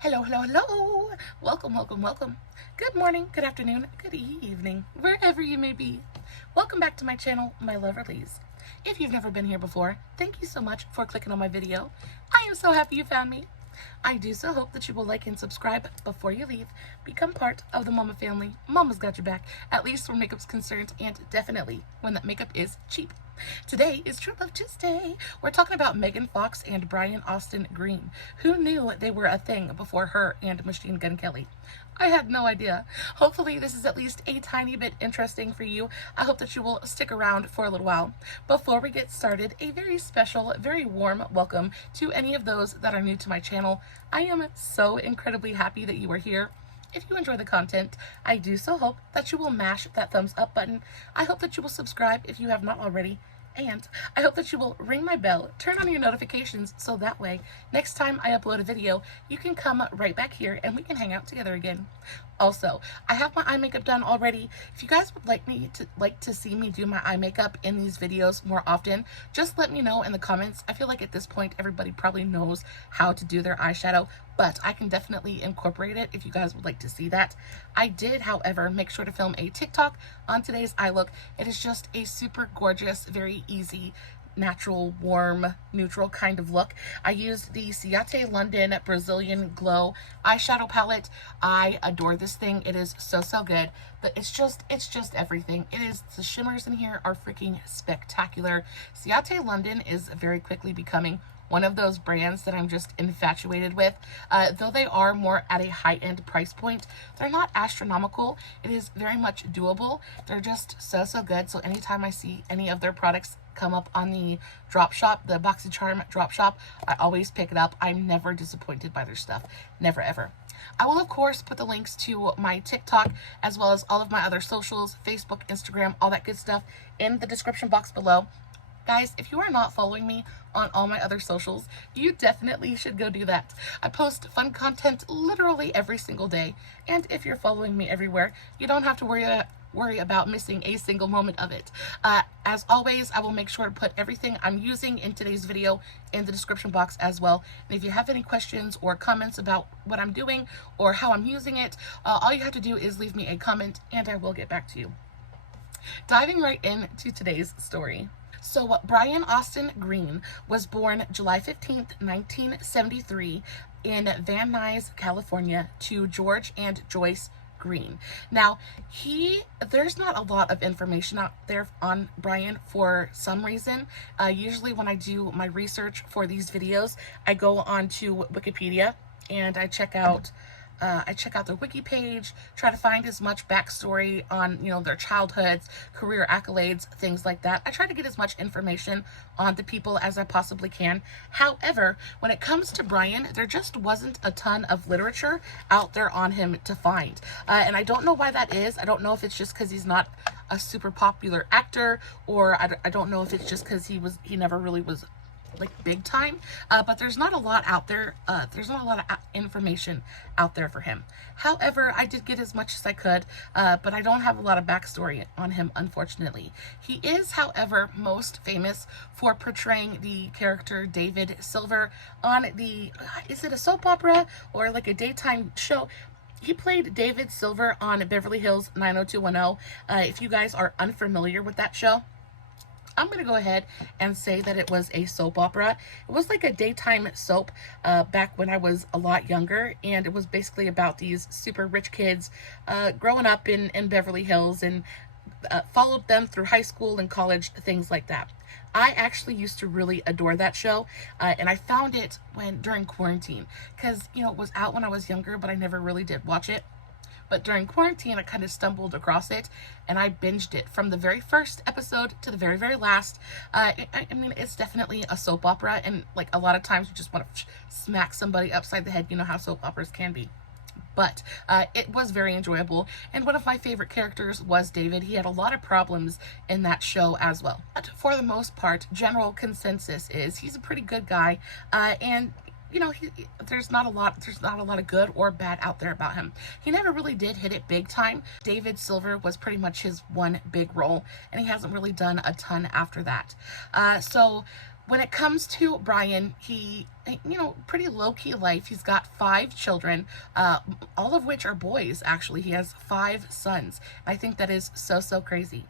Hello, hello, hello. Welcome, welcome, welcome. Good morning, good afternoon, good evening, wherever you may be. Welcome back to my channel, my lovelies. If you've never been here before, thank you so much for clicking on my video. I am so happy you found me. I do so hope that you will like and subscribe before you leave. Become part of the Mama family. Mama's got your back, at least when makeup's concerned, and definitely when that makeup is cheap. Today is True Love Tuesday. We're talking about Megan Fox and Brian Austin Green. Who knew they were a thing before her and Machine Gun Kelly? I had no idea. Hopefully this is at least a tiny bit interesting for you. I hope that you will stick around for a little while. Before we get started, a very special, very warm welcome to any of those that are new to my channel. I am so incredibly happy that you are here. If you enjoy the content, I do so hope that you will mash that thumbs up button. I hope that you will subscribe if you have not already. And I hope that you will ring my bell, turn on your notifications, so that way, next time I upload a video, you can come right back here and we can hang out together again. Also, I have my eye makeup done already. If you guys would like to see me do my eye makeup in these videos more often, just let me know in the comments. I feel like at this point, everybody probably knows how to do their eyeshadow, but I can definitely incorporate it if you guys would like to see that. I did, however, make sure to film a TikTok on today's eye look. It is just a super gorgeous, very easy, natural, warm, neutral kind of look. I used the Ciate London Brazilian Glow eyeshadow palette. I adore this thing. It is so good. But it's just everything. It is, the shimmers in here are freaking spectacular. Ciate London is very quickly becoming one of those brands that I'm just infatuated with. Though they are more at a high-end price point, they're not astronomical. It is very much doable. They're just so good. So anytime I see any of their products come up on the drop shop, the BoxyCharm drop shop, I always pick it up. I'm never disappointed by their stuff. Never, ever. I will, of course, put the links to my TikTok as well as all of my other socials, Facebook, Instagram, all that good stuff in the description box below. Guys, if you are not following me on all my other socials, you definitely should go do that. I post fun content literally every single day. And if you're following me everywhere, you don't have to worry about missing a single moment of it. As always, I will make sure to put everything I'm using in today's video in the description box as well. And if you have any questions or comments about what I'm doing or how I'm using it, all you have to do is leave me a comment and I will get back to you. Diving right into today's story. So Brian Austin Green was born July 15th, 1973 in Van Nuys, California, to George and Joyce Green. Now, there's not a lot of information out there on Brian for some reason. Usually when I do my research for these videos, I go on to Wikipedia and I check out their wiki page, try to find as much backstory on, their childhoods, career accolades, things like that. I try to get as much information on the people as I possibly can. However, when it comes to Brian, there just wasn't a ton of literature out there on him to find. And I don't know why that is. I don't know if it's just because he's not a super popular actor, or I don't know if it's just because he never really was like big time, but there's not a lot out there. There's not a lot of information out there for him. However, I did get as much as I could, but I don't have a lot of backstory on him, unfortunately. He is, however, most famous for portraying the character David Silver on is it a soap opera or like a daytime show? He played David Silver on Beverly Hills 90210. If you guys are unfamiliar with that show, I'm going to go ahead and say that it was a soap opera. It was like a daytime soap back when I was a lot younger, and it was basically about these super rich kids growing up in Beverly Hills, and followed them through high school and college, things like that. I actually used to really adore that show, and I found it during quarantine because, it was out when I was younger, but I never really did watch it. But during quarantine, I kind of stumbled across it, and I binged it from the very first episode to the very, very last. I mean, it's definitely a soap opera, and like a lot of times you just want to smack somebody upside the head. You know how soap operas can be. But it was very enjoyable, and one of my favorite characters was David. He had a lot of problems in that show as well. But for the most part, general consensus is he's a pretty good guy, and there's not a lot of good or bad out there about him. He never really did hit it big time. David Silver was pretty much his one big role, and he hasn't really done a ton after that. So When it comes to Brian, he, you know, pretty low-key life. He's got 5 children, all of which are boys, actually. He has 5 sons. I think that is so, so crazy.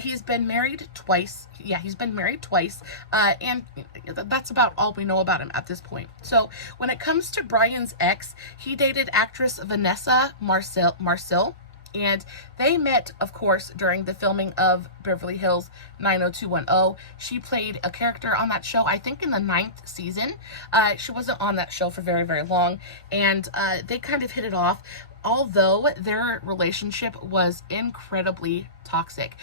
He's been married twice. Yeah, he's been married twice, and that's about all we know about him at this point. So when it comes to Brian's ex, he dated actress Vanessa Marcil, and they met, of course, during the filming of Beverly Hills 90210. She played a character on that show, I think in the 9th season. She wasn't on that show for very, very long, and they kind of hit it off, although their relationship was incredibly toxic.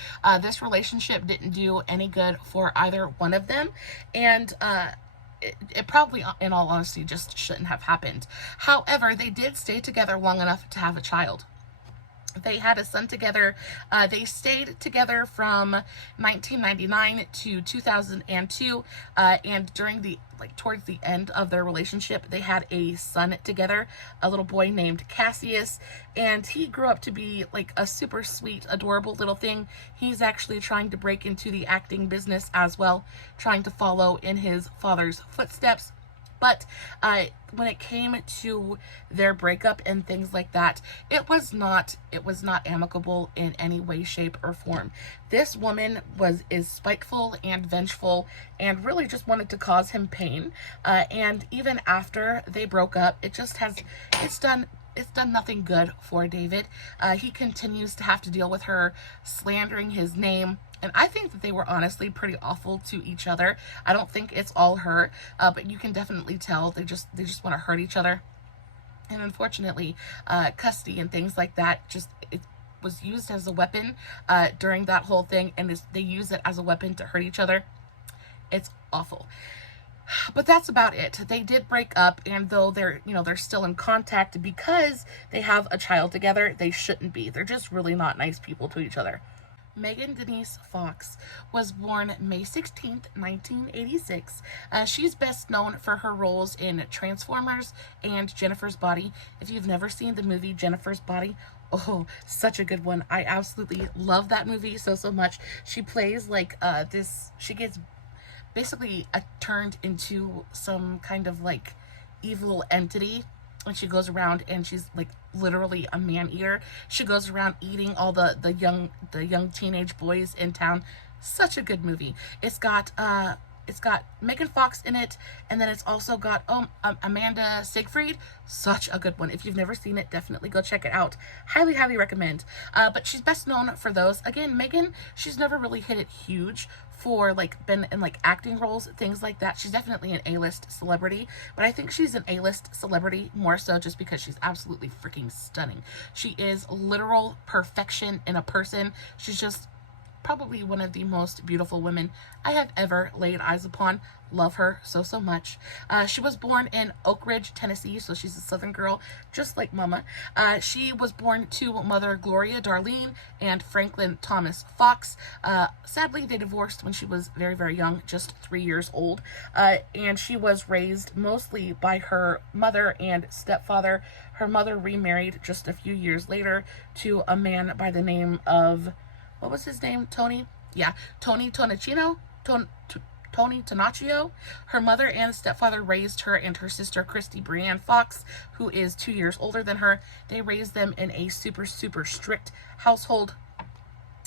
This relationship didn't do any good for either one of them, and it probably, in all honesty, just shouldn't have happened. However, they did stay together long enough to have a child. They had a son together. They stayed together from 1999 to 2002, and during the, towards the end of their relationship, they had a son together, a little boy named Cassius, and he grew up to be like a super sweet, adorable little thing. He's actually trying to break into the acting business as well, trying to follow in his father's footsteps. But when it came to their breakup and things like that, it was not amicable in any way, shape, or form. This woman is spiteful and vengeful and really just wanted to cause him pain. And even after they broke up, it's done nothing good for David. He continues to have to deal with her slandering his name. And I think that they were honestly pretty awful to each other. I don't think it's all her, but you can definitely tell they just want to hurt each other. And unfortunately, custody and things like that, it was used as a weapon during that whole thing, and they use it as a weapon to hurt each other. It's awful. But that's about it. They did break up, and though they're still in contact because they have a child together, they shouldn't be. They're just really not nice people to each other. Megan Denise Fox was born May 16th, 1986. She's best known for her roles in Transformers and Jennifer's Body. If you've never seen the movie Jennifer's Body, oh, such a good one. I absolutely love that movie so much. She plays like she gets basically turned into some kind of like evil entity. And she goes around and she's like literally a man-eater. She goes around eating all the young teenage boys in town. Such a good movie. It's got Megan Fox in it, and then it's also got Amanda Siegfried. Such a good one. If you've never seen it, definitely go check it out. Highly, highly recommend. But she's best known for those. Again, Megan, she's never really hit it huge for been in acting roles, things like that. She's definitely an A-list celebrity, but I think she's an A-list celebrity more so just because she's absolutely freaking stunning. She is literal perfection in a person. She's just probably one of the most beautiful women I have ever laid eyes upon. Love her so much. She was born in Oak Ridge, Tennessee, so she's a Southern girl, just like Mama. She was born to Mother Gloria Darlene and Franklin Thomas Fox. Sadly, they divorced when she was very, very young, just 3 years old. And she was raised mostly by her mother and stepfather. Her mother remarried just a few years later to a man by the name of, what was his name? Tony? Yeah, Tony Tonaccio. Tony Tonaccio. Her mother and stepfather raised her and her sister Christy Brianne Fox, who is 2 years older than her. They raised them in a super strict household.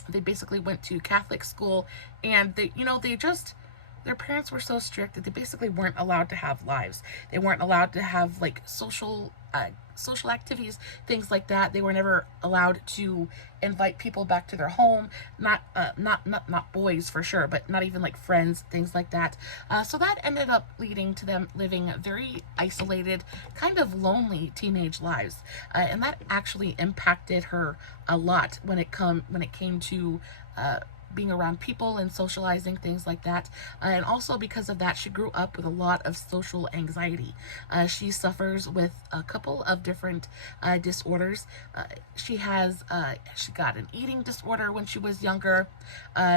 They basically went to Catholic school, and their parents were so strict that they basically weren't allowed to have lives. They weren't allowed to have social activities, things like that. They were never allowed to invite people back to their home. Not boys for sure, but not even friends, things like that. So that ended up leading to them living very isolated, kind of lonely teenage lives, and that actually impacted her a lot when it came to being around people and socializing, things like that. And also because of that, she grew up with a lot of social anxiety. She suffers with a couple of different disorders. She got an eating disorder when she was younger.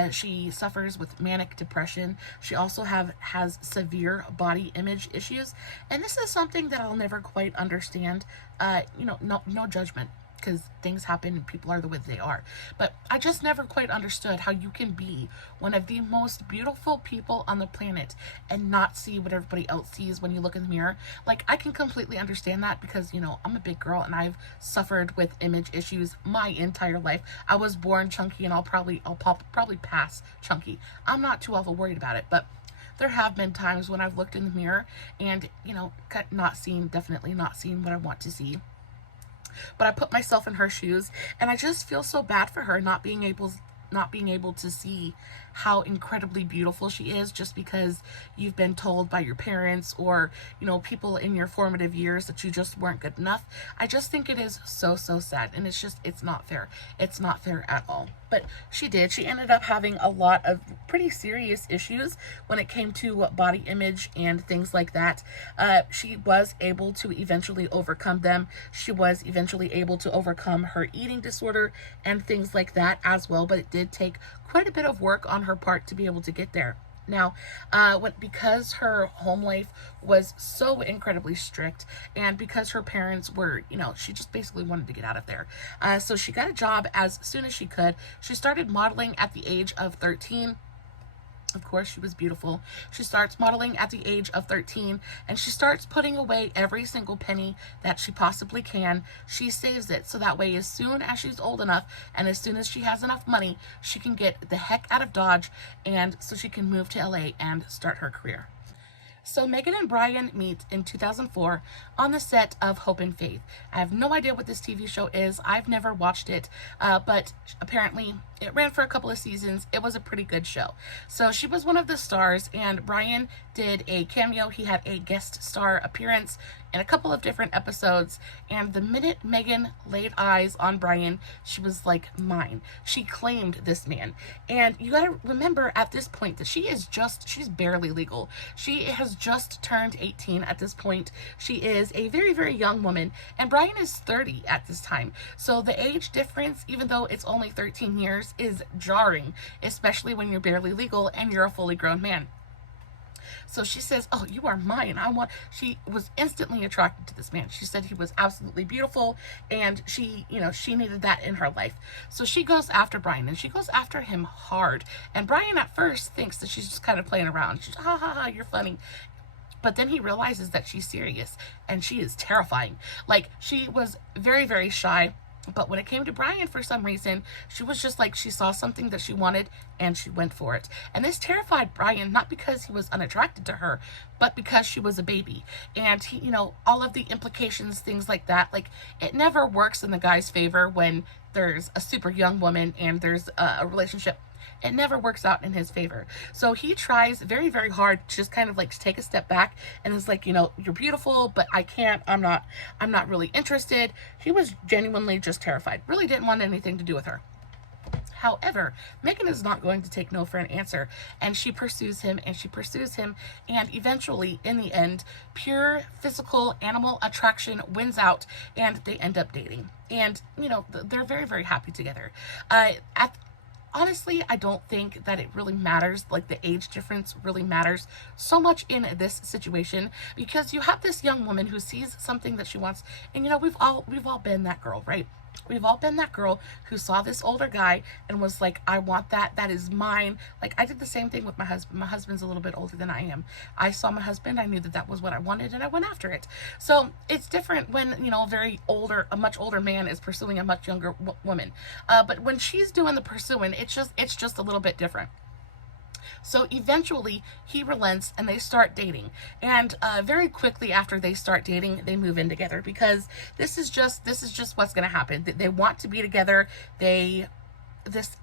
She suffers with manic depression. She also has severe body image issues. And this is something that I'll never quite understand. No judgment. because things happen and people are the way they are. But I just never quite understood how you can be one of the most beautiful people on the planet and not see what everybody else sees when you look in the mirror. Like, I can completely understand that because, you know, I'm a big girl and I've suffered with image issues my entire life. I was born chunky and I'll probably pass chunky. I'm not too awful worried about it, but there have been times when I've looked in the mirror and, you know, definitely not seeing what I want to see. But I put myself in her shoes and I just feel so bad for her not being able to see how incredibly beautiful she is just because you've been told by your parents or, you know, people in your formative years that you just weren't good enough. I just think it is so sad, and it's not fair. It's not fair at all. But she ended up having a lot of pretty serious issues when it came to body image and things like that. She was able to eventually overcome them. She was eventually able to overcome her eating disorder and things like that as well, but it did take quite a bit of work on her part to be able to get there. Now, because her home life was so incredibly strict and because her parents were, you know, she just basically wanted to get out of there. So she got a job as soon as she could. She started modeling at the age of 13. Of course, she was beautiful. She starts modeling at the age of 13 and she starts putting away every single penny that she possibly can. She saves it so that way as soon as she's old enough and as soon as she has enough money, she can get the heck out of Dodge and so she can move to LA and start her career. So Megan and Brian meet in 2004 on the set of Hope and Faith. I have no idea what this TV show is. I've never watched it, but apparently it ran for a couple of seasons. It was a pretty good show. So she was one of the stars, and Brian did a cameo. He had a guest star appearance in a couple of different episodes, and the minute Megan laid eyes on Brian, she was like, mine. She claimed this man. And you gotta remember at this point that she's barely legal. She has just turned 18 at this point. She is a very, very young woman, and Brian is 30 at this time. So the age difference, even though it's only 13 years, is jarring, especially when you're barely legal and you're a fully grown man. So she says, oh, you are mine. She was instantly attracted to this man. She said he was absolutely beautiful and she needed that in her life. So she goes after Brian and she goes after him hard. And Brian at first thinks that she's just kind of playing around. She's, ha ha ha, you're funny. But then he realizes that she's serious and she is terrifying. Like, she was very, very shy. But when it came to Brian, for some reason, she was just like, she saw something that she wanted and she went for it. And this terrified Brian, not because he was unattracted to her, but because she was a baby. And he, you know, all of the implications, things like that, like, it never works in the guy's favor when there's a super young woman and there's a relationship. It never works out in his favor. So he tries very, very hard to just kind of like take a step back and is like, you know, you're beautiful, but I can't, I'm not really interested. He was genuinely just terrified, really didn't want anything to do with her. However, Megan is not going to take no for an answer, and she pursues him and she pursues him, and eventually, in the end, pure physical animal attraction wins out, and they end up dating. And, you know, they're very, very happy together. Honestly, I don't think that it really matters, like the age difference really matters so much in this situation, because you have this young woman who sees something that she wants, and you know, we've all been that girl, right? We've all been that girl who saw this older guy and was like, I want that. That is mine. Like, I did the same thing with my husband. My husband's a little bit older than I am. I saw my husband. I knew that that was what I wanted and I went after it. So it's different when, you know, a much older man is pursuing a much younger woman. But when she's doing the pursuing, it's just a little bit different. So eventually he relents and they start dating. And very quickly after they start dating, they move in together, because this is just what's going to happen. They want to be together. This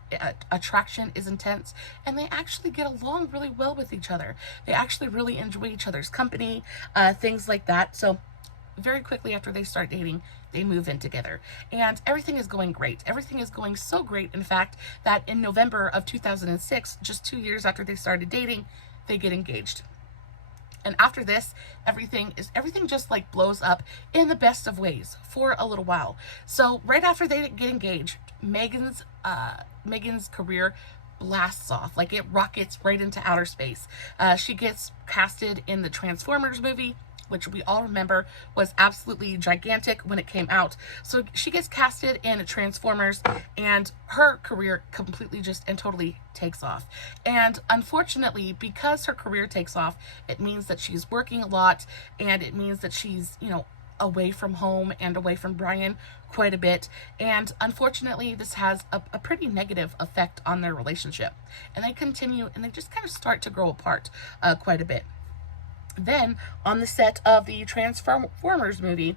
attraction is intense, and they actually get along really well with each other. They actually really enjoy each other's company, things like that. So very quickly after they start dating, they move in together, and everything is going great. Everything is going so great, in fact, that in November of 2006, just 2 years after they started dating, they get engaged. And after this, everything just like blows up in the best of ways for a little while. So right after they get engaged, Megan's career blasts off. Like, it rockets right into outer space. She gets casted in the Transformers movie. which we all remember was absolutely gigantic when it came out. So she gets casted in Transformers, and her career completely just and totally takes off. And unfortunately, because her career takes off, it means that she's working a lot, and it means that she's, you know, away from home and away from Brian quite a bit. And unfortunately, this has a pretty negative effect on their relationship. And they continue, and they just kind of start to grow apart quite a bit. Then, on the set of the Transformers movie,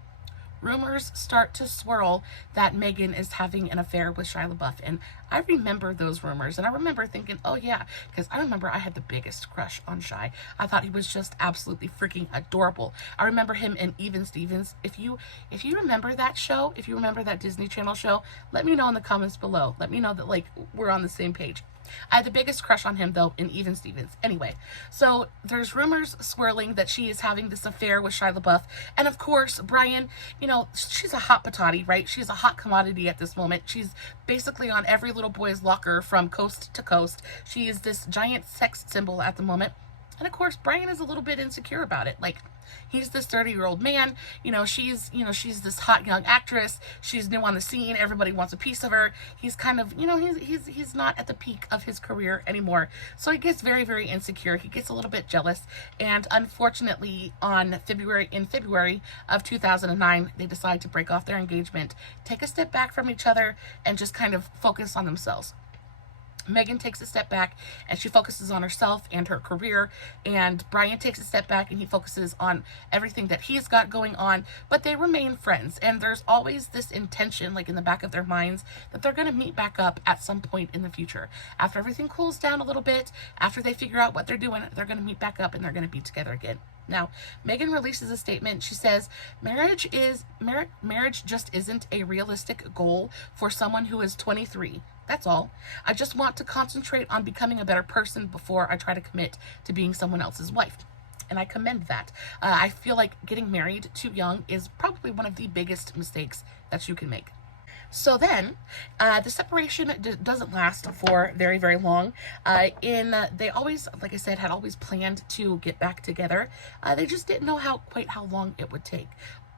rumors start to swirl that Megan is having an affair with Shia LaBeouf. And I remember those rumors, and I remember thinking, oh yeah, because I remember I had the biggest crush on Shia. I thought he was just absolutely freaking adorable. I remember him in Even Stevens. If you remember that show, if you remember that Disney Channel show, let me know in the comments below. Let me know that, like, we're on the same page. I had the biggest crush on him, though, in Even Stevens. Anyway, so there's rumors swirling that she is having this affair with Shia LaBeouf. And of course, Brian, you know, she's a hot patati, right? She's a hot commodity at this moment. She's basically on every little boy's locker from coast to coast. She is this giant sex symbol at the moment. And of course, Brian is a little bit insecure about it. Like, he's this 30-year-old man, she's this hot young actress. She's new on the scene. Everybody wants a piece of her. He's kind of, he's not at the peak of his career anymore. So he gets very, very insecure. He gets a little bit jealous. And unfortunately, in February of 2009, they decide to break off their engagement, take a step back from each other, and just kind of focus on themselves. Megan takes a step back and she focuses on herself and her career, and Brian takes a step back and he focuses on everything that he's got going on, but they remain friends. And there's always this intention, like in the back of their minds, that they're going to meet back up at some point in the future. After everything cools down a little bit, after they figure out what they're doing, they're going to meet back up and they're going to be together again. Now, Megan releases a statement. She says, marriage just isn't a realistic goal for someone who is 23. That's all. I just want to concentrate on becoming a better person before I try to commit to being someone else's wife. And I commend that. I feel like getting married too young is probably one of the biggest mistakes that you can make. So then, the separation doesn't last for very, very long. They always, like I said, had always planned to get back together. They just didn't know quite how long it would take.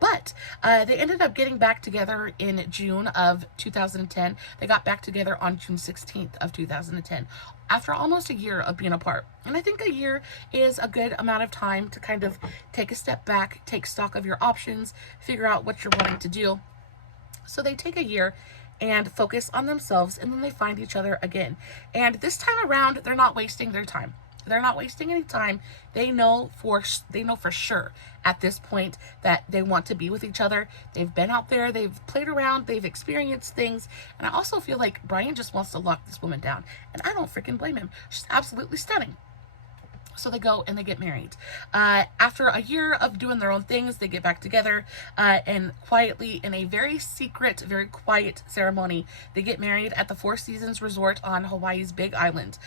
But they ended up getting back together in June of 2010. They got back together on June 16th of 2010, after almost a year of being apart. And I think a year is a good amount of time to kind of take a step back, take stock of your options, figure out what you're wanting to do. So they take a year and focus on themselves, and then they find each other again. And this time around, they're not wasting their time. They're not wasting any time. They know for sure at this point that they want to be with each other. They've been out there, they've played around, they've experienced things. And I also feel like Brian just wants to lock this woman down. And I don't freaking blame him. She's absolutely stunning. So they go and they get married. After a year of doing their own things, they get back together and quietly, in a very secret, very quiet ceremony, they get married at the Four Seasons Resort on Hawaii's Big Island.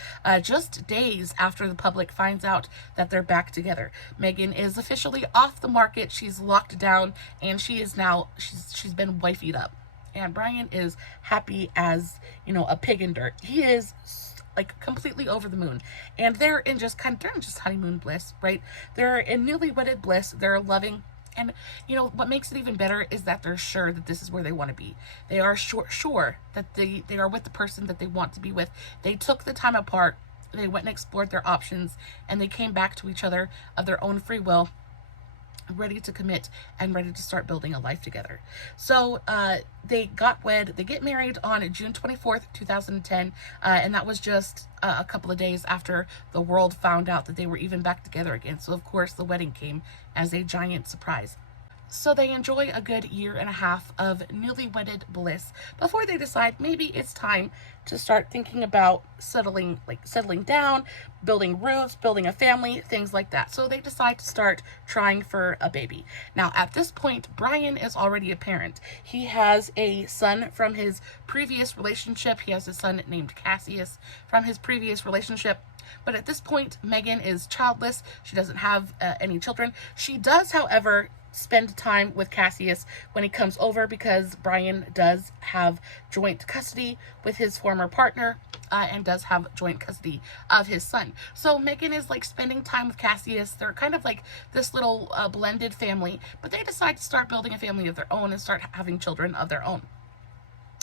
Just days after the public finds out that they're back together. Megan is officially off the market. She's locked down, and she is now, she's been wifeyed up. And Brian is happy as, a pig in dirt. He is like completely over the moon, and they're in just honeymoon bliss, right? They're in newlywed bliss. They're loving, and what makes it even better is that they're sure that this is where they want to be. They are sure that they are with the person that they want to be with. They took the time apart. They went and explored their options, and they came back to each other of their own free will, ready to commit and ready to start building a life together. So they got wed. They get married on June 24th, 2010, and that was just a couple of days after the world found out that they were even back together again. So of course the wedding came as a giant surprise. So they enjoy a good year and a half of newlywed bliss before they decide maybe it's time to start thinking about settling down, building roots, building a family, things like that. So they decide to start trying for a baby. Now, at this point, Brian is already a parent. He has a son from his previous relationship. He has a son named Cassius from his previous relationship. But at this point, Megan is childless. She doesn't have any children. She does, however, spend time with Cassius when he comes over, because Brian does have joint custody with his former partner, and does have joint custody of his son. So Megan is like spending time with Cassius. They're kind of like this little blended family, but they decide to start building a family of their own and start having children of their own.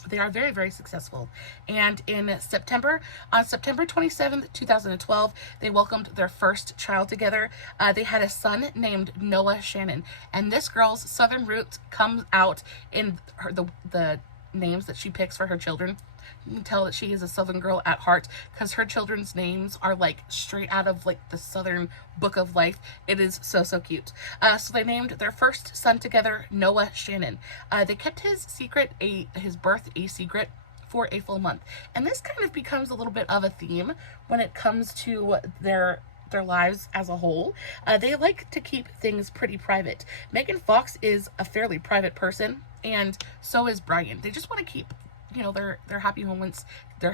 They are very, very successful. And on September 27th, 2012, they welcomed their first child together. They had a son named Noah Shannon. And this girl's Southern roots comes out in the names that she picks for her children. You can tell that she is a Southern girl at heart, because her children's names are like straight out of like the Southern book of life. It is so, so cute. So they named their first son together Noah Shannon. They kept his birth a secret for a full month. And this kind of becomes a little bit of a theme when it comes to their lives as a whole. They like to keep things pretty private. Megan Fox is a fairly private person, and so is Brian. They just want to keep, you know, their happy moments. They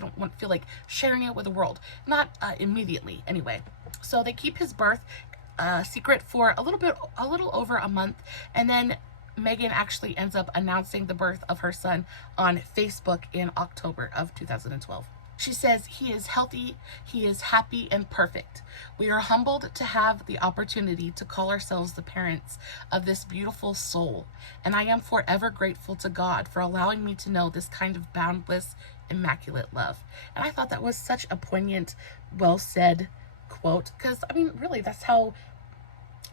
don't want to feel like sharing it with the world. Not immediately, anyway. So they keep his birth secret for a little over a month, and then Megan actually ends up announcing the birth of her son on Facebook in October of 2012. She says, "He is healthy, he is happy and perfect. We are humbled to have the opportunity to call ourselves the parents of this beautiful soul, and I am forever grateful to God for allowing me to know this kind of boundless, immaculate love." And I thought that was such a poignant, well said quote, because I mean, really, that's how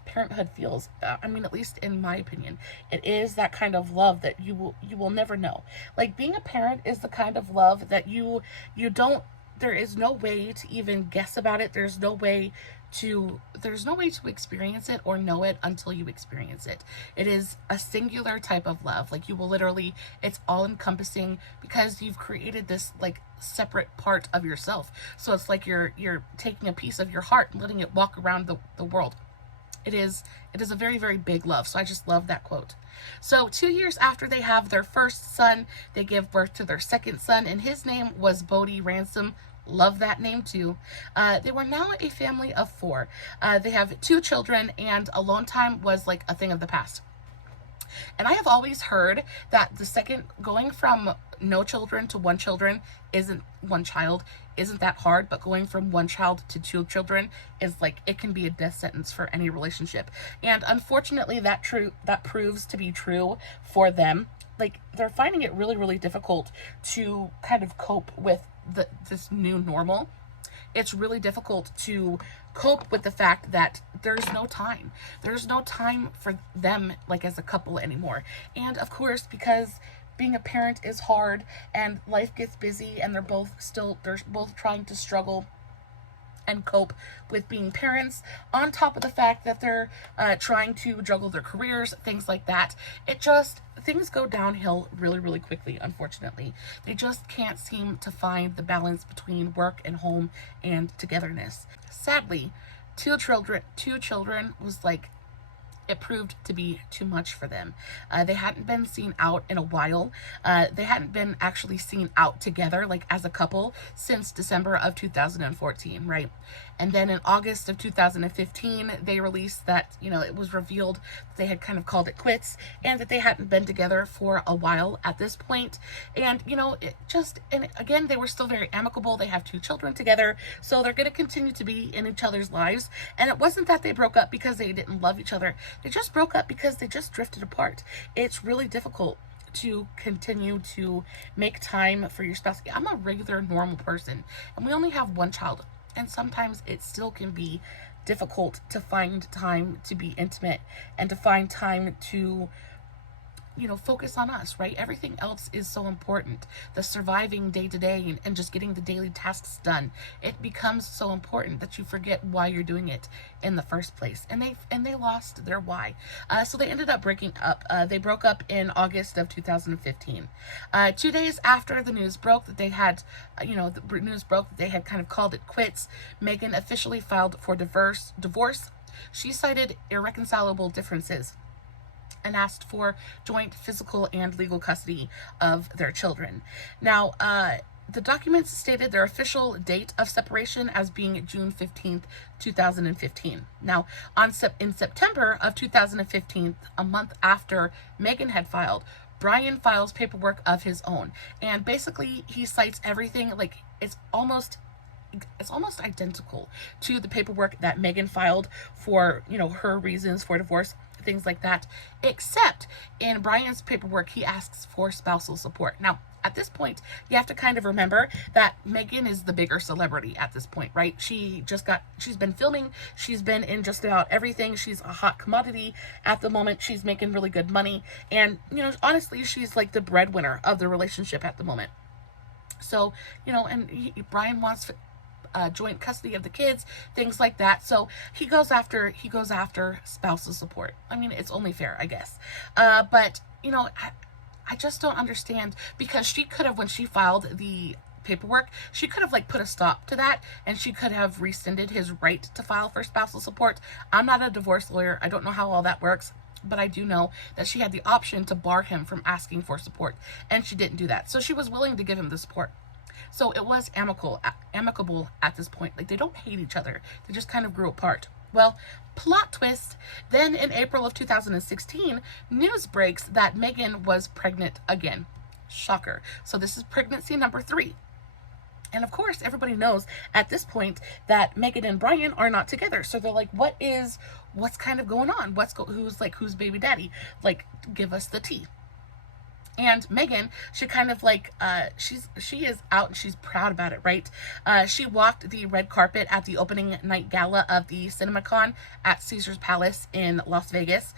parenthood feels. I mean, at least in my opinion, it is that kind of love that you will never know. Like, being a parent is the kind of love that you don't, there is no way to even guess about it. There's no way to experience it or know it until you experience it. It is a singular type of love. Like, you will literally, it's all encompassing, because you've created this like separate part of yourself. So it's like you're taking a piece of your heart and letting it walk around the world. It is a very, very big love. So I just love that quote. So 2 years after they have their first son, they give birth to their second son, and his name was Bodie Ransom. Love that name too. They were now a family of 4. They have 2 children, and alone time was like a thing of the past. And I have always heard that going from no children to one child isn't that hard, but going from 1 child to 2 children is like, it can be a death sentence for any relationship. And unfortunately, that proves to be true for them. Like, they're finding it really, really difficult to kind of cope with this new normal. It's really difficult to cope with the fact that there's no time. There's no time for them, like, as a couple anymore. And of course, because being a parent is hard and life gets busy, and they're both trying to struggle and cope with being parents, on top of the fact that they're trying to juggle their careers, things like that. Things go downhill really, really quickly, unfortunately. They just can't seem to find the balance between work and home and togetherness. Sadly, two children was like, it proved to be too much for them. They hadn't been seen out in a while. They hadn't been actually seen out together, like as a couple, since December of 2014, right? And then in August of 2015, they released that, it was revealed that they had kind of called it quits, and that they hadn't been together for a while at this point. And, and again, they were still very amicable. They have 2 children together, so they're going to continue to be in each other's lives. And it wasn't that they broke up because they didn't love each other. They just broke up because they just drifted apart. It's really difficult to continue to make time for your spouse. I'm a regular, normal person, and we only have 1 child. And sometimes it still can be difficult to find time to be intimate and to find time to, focus on us, right? Everything else is so important. The surviving day to day and just getting the daily tasks done. It becomes so important that you forget why you're doing it in the first place. And they lost their why. So they ended up breaking up. They broke up in August of 2015. 2 days after the news broke that they had, they had kind of called it quits, Megan officially filed for divorce. She cited irreconcilable differences and asked for joint physical and legal custody of their children. Now, the documents stated their official date of separation as being June 15th, 2015. Now, in September of 2015, a month after Megan had filed, Brian files paperwork of his own. And basically, he cites everything, like, it's almost identical to the paperwork that Megan filed for, her reasons for divorce, things like that, except in Brian's paperwork, he asks for spousal support. Now, at this point, you have to kind of remember that Megan is the bigger celebrity at this point, right? She's been filming, she's been in just about everything, she's a hot commodity at the moment, she's making really good money, and, honestly, she's like the breadwinner of the relationship at the moment. So, and Brian wants joint custody of the kids, things like that. So he goes after spousal support. I mean, it's only fair, I guess. But I just don't understand, because she could have, when she filed the paperwork, she could have put a stop to that, and she could have rescinded his right to file for spousal support. I'm not a divorce lawyer. I don't know how all that works, but I do know that she had the option to bar him from asking for support, and she didn't do that. So she was willing to give him the support. So it was amicable at this point. Like, they don't hate each other. They just kind of grew apart. Well, plot twist, then in April of 2016, news breaks that Megan was pregnant again. Shocker. So this is pregnancy number 3. And of course, everybody knows at this point that Megan and Brian are not together. So they're like, what's kind of going on? Who's baby daddy? Like, give us the tea. And Megan, she kind of she is out and she's proud about it, right? She walked the red carpet at the opening night gala of the CinemaCon at Caesar's Palace in Las Vegas,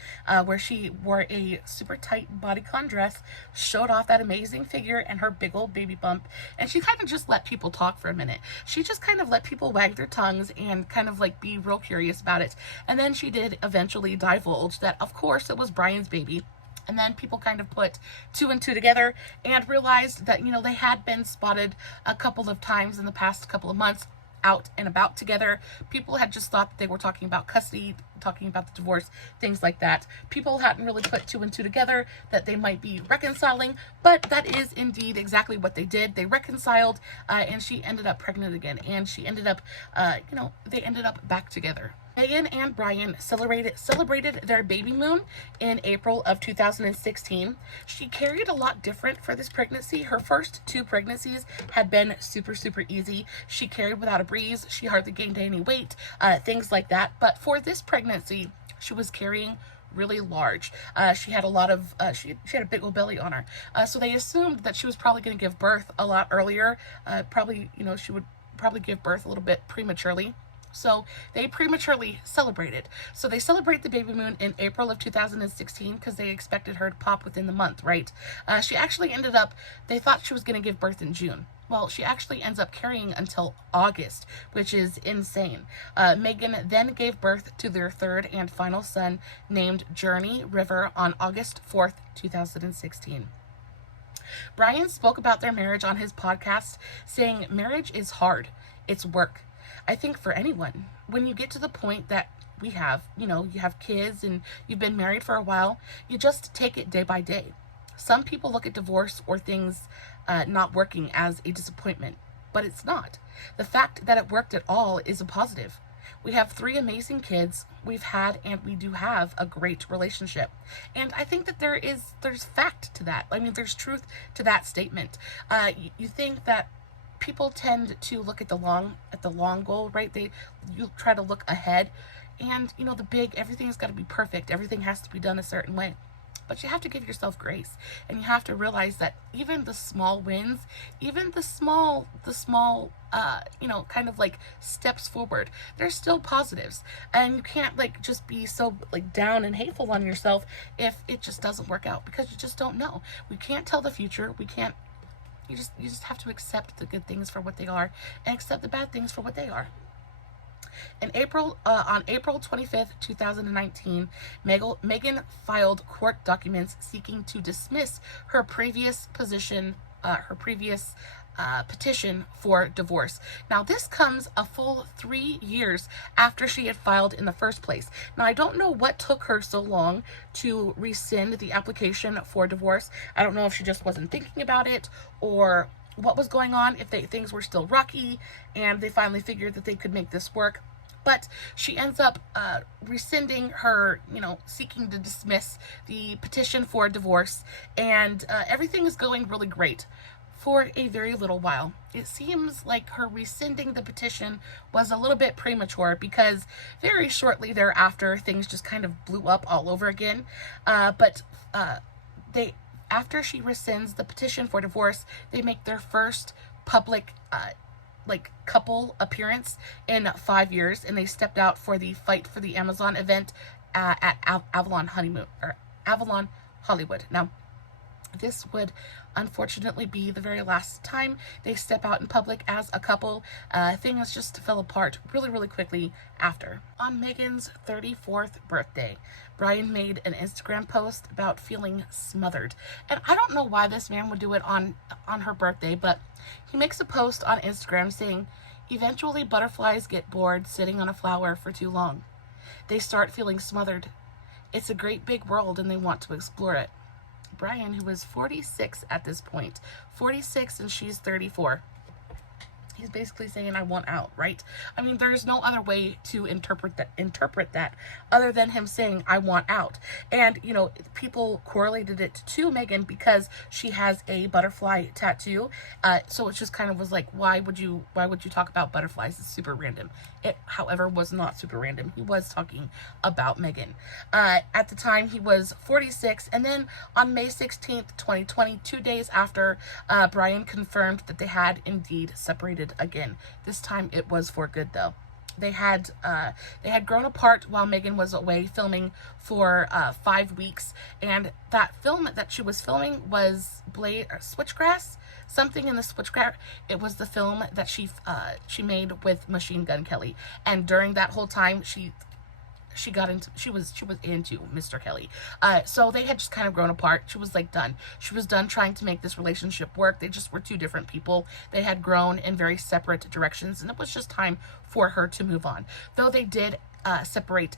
where she wore a super tight bodycon dress, showed off that amazing figure and her big old baby bump, and she kind of just let people talk for a minute. She just kind of let people wag their tongues and kind of be real curious about it. And then she did eventually divulge that, of course, it was Brian's baby. And then people kind of put 2 and 2 together and realized that, they had been spotted a couple of times in the past couple of months out and about together. People had just thought that they were talking about custody, talking about the divorce, things like that. People hadn't really put 2 and 2 together that they might be reconciling, but that is indeed exactly what they did. They reconciled, and she ended up pregnant again, and she ended up, they ended up back together. Megan and Brian celebrated their baby moon in April of 2016. She carried a lot different for this pregnancy. Her first 2 pregnancies had been super, super easy. She carried without a breeze. She hardly gained any weight, things like that. But for this pregnancy, she was carrying really large. She had a lot of, she had a big old belly on her. So they assumed that she was probably going to give birth a lot earlier. She would probably give birth a little bit prematurely. So they prematurely celebrated. So they celebrate the baby moon in April of 2016 because they expected her to pop within the month, right? She actually ended up, they thought she was going to give birth in June. Well, she actually ends up carrying until August, which is insane. Megan then gave birth to their 3rd and final son named Journey River on August 4th, 2016. Brian spoke about their marriage on his podcast, saying marriage is hard. It's work. I think for anyone, when you get to the point that we have, you have kids and you've been married for a while, you just take it day by day. Some people look at divorce or things not working as a disappointment, but it's not. The fact that it worked at all is a positive. We have 3 amazing kids. We've had and we do have a great relationship. And I think that there's fact to that. I mean, there's truth to that statement. You think that people tend to look at the long goal, right? You try to look ahead, and the big, everything's got to be perfect. Everything has to be done a certain way. But you have to give yourself grace, and you have to realize that even the small wins, even the small, kind of steps forward, there's still positives. And you can't just be so down and hateful on yourself if it just doesn't work out, because you just don't know. We can't tell the future. We can't. You just have to accept the good things for what they are and accept the bad things for what they are. On April 25th, 2019, Megan filed court documents seeking to dismiss her previous petition for divorce. Now, this comes a full 3 years after she had filed in the first place. Now, I don't know what took her so long to rescind the application for divorce. I don't know if she just wasn't thinking about it, or what was going on, if things were still rocky, and they finally figured that they could make this work. But she ends up rescinding her, seeking to dismiss the petition for divorce, and everything is going really great for a very little while. It seems like her rescinding the petition was a little bit premature, because very shortly thereafter, things just kind of blew up all over again. But after she rescinds the petition for divorce, they make their first public couple appearance in 5 years, and they stepped out for the Fight for the Amazon event at Avalon Hollywood. Now, this would unfortunately be the very last time they step out in public as a couple. Things just fell apart really, really quickly after. On Megan's 34th birthday, Brian made an Instagram post about feeling smothered. And I don't know why this man would do it on her birthday, but he makes a post on Instagram saying, "Eventually butterflies get bored sitting on a flower for too long. They start feeling smothered. It's a great big world and they want to explore it." Brian, who is 46 at this point, 46 and she's 34. He's basically saying, I want out, right? I mean, there's no other way to interpret that other than him saying, I want out. And, people correlated it to Megan because she has a butterfly tattoo. So it just kind of was like, why would you talk about butterflies? It's super random. It, however, was not super random. He was talking about Megan. At the time, he was 46. And then on May 16th, 2020, 2 days after, Brian confirmed that they had indeed separated again. This time it was for good, though. They had grown apart while Megan was away filming for 5 weeks, and that film that she was filming was Switchgrass, something in the Switchgrass. It was the film that she made with Machine Gun Kelly, and during that whole time she was into Mr. Kelly. So they had just kind of grown apart. She was done. She was done trying to make this relationship work. They just were two different people. They had grown in very separate directions, and it was just time for her to move on. Though they did separate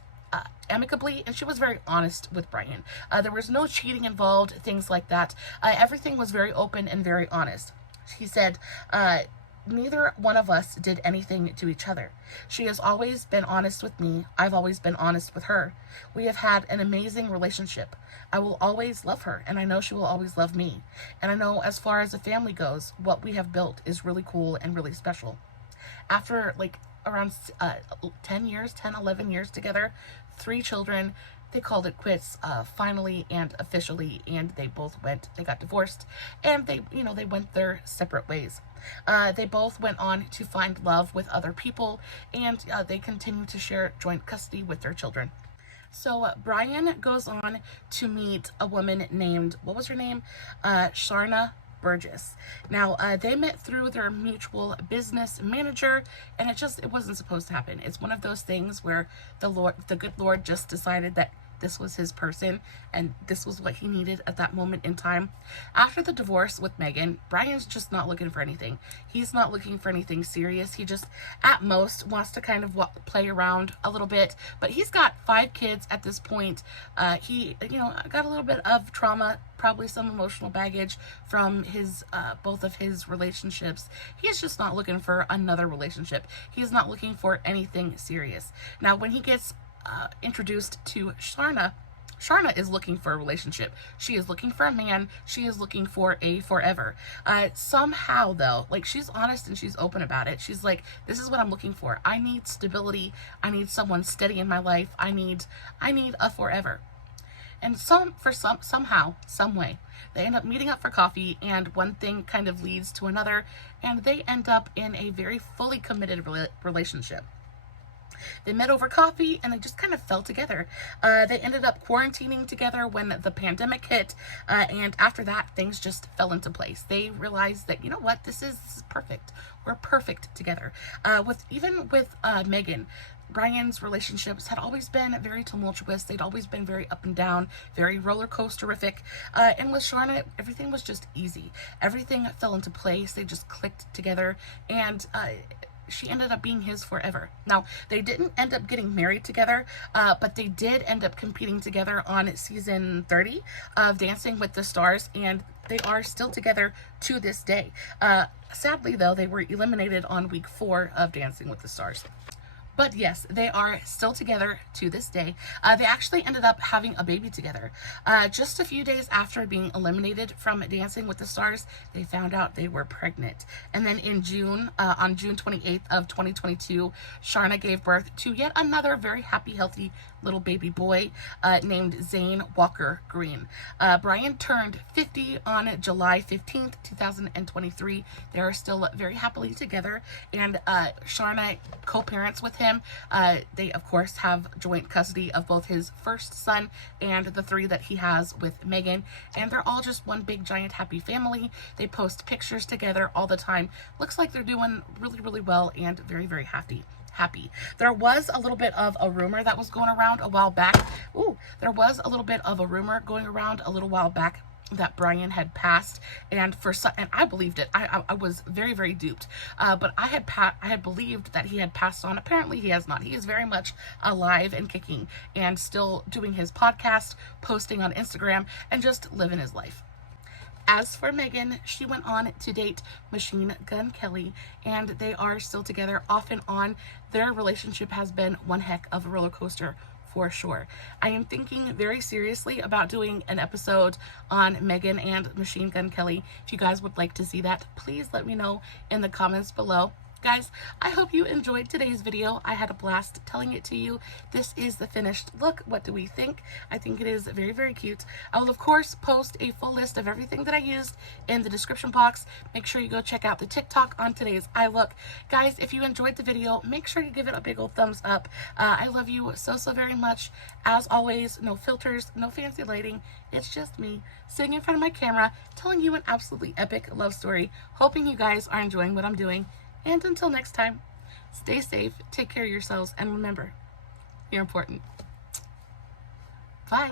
amicably, and she was very honest with Brian. There was no cheating involved, things like that. Everything was very open and very honest. He said, neither one of us did anything to each other. She has always been honest with me. I've always been honest with her. We have had an amazing relationship. I will always love her, and I know she will always love me. And I know as far as a family goes, what we have built is really cool and really special. After around 11 years together, 3 children, they called it quits, finally and officially, and they got divorced, and they went their separate ways. They both went on to find love with other people, and they continue to share joint custody with their children. So Brian goes on to meet a woman named, what was her name? Sharna Burgess. Now, they met through their mutual business manager, and it wasn't supposed to happen. It's one of those things where the good Lord just decided that this was his person, and this was what he needed at that moment in time. After the divorce with Megan, Brian's just not looking for anything. He's not looking for anything serious. He just, at most, wants to kind of play around a little bit. But he's got 5 kids at this point. He, got a little bit of trauma, probably some emotional baggage from both of his relationships. He's just not looking for another relationship. He's not looking for anything serious. Now, when he gets introduced to Sharna is looking for a relationship. She is looking for a man. She is looking for a forever. Somehow, though, she's honest and she's open about it. She's like, this is what I'm looking for. I need stability. I need someone steady in my life. I need a forever. And somehow, some way, they end up meeting up for coffee, and one thing kind of leads to another, and they end up in a very fully committed relationship. They met over coffee, and they just kind of fell together. They ended up quarantining together when the pandemic hit, and after that, things just fell into place. They realized that, this is perfect. We're perfect together. With Megan, Brian's relationships had always been very tumultuous. They'd always been very up and down, very roller coasterific. And with Sharna, everything was just easy. Everything fell into place. They just clicked together, and she ended up being his forever. Now, they didn't end up getting married together, but they did end up competing together on season 30 of Dancing with the Stars, and they are still together to this day. Sadly, though, they were eliminated on week 4 of Dancing with the Stars. But yes, they are still together to this day. They actually ended up having a baby together. Just a few days after being eliminated from Dancing with the Stars, they found out they were pregnant. And then in June, on June 28th of 2022, Sharna gave birth to yet another very happy, healthy little baby boy named Zane Walker Green. Brian turned 50 on July 15th, 2023. They are still very happily together, and Sharna co-parents with him. They, of course, have joint custody of both his first son and the 3 that he has with Megan, and they're all just one big giant happy family. They post pictures together all the time. Looks like they're doing really, really well and very, very happy. There was a little bit of a rumor that was going around a while back. There was a little bit of a rumor going around a little while back that Brian had passed, and I believed it. I was very, very duped. But I had believed that he had passed on. Apparently he has not. He is very much alive and kicking and still doing his podcast, posting on Instagram, and just living his life. As for Megan, she went on to date Machine Gun Kelly, and they are still together off and on. Their relationship has been one heck of a roller coaster for sure. I am thinking very seriously about doing an episode on Megan and Machine Gun Kelly. If you guys would like to see that, please let me know in the comments below. Guys, I hope you enjoyed today's video. I had a blast telling it to you. This is the finished look. What do we think? I think it is very, very cute. I will, of course, post a full list of everything that I used in the description box. Make sure you go check out the TikTok on today's eye look. Guys, if you enjoyed the video, make sure you give it a big old thumbs up. I love you so, so very much. As always, no filters, no fancy lighting. It's just me sitting in front of my camera telling you an absolutely epic love story. Hoping you guys are enjoying what I'm doing. And until next time, stay safe, take care of yourselves, and remember, you're important. Bye.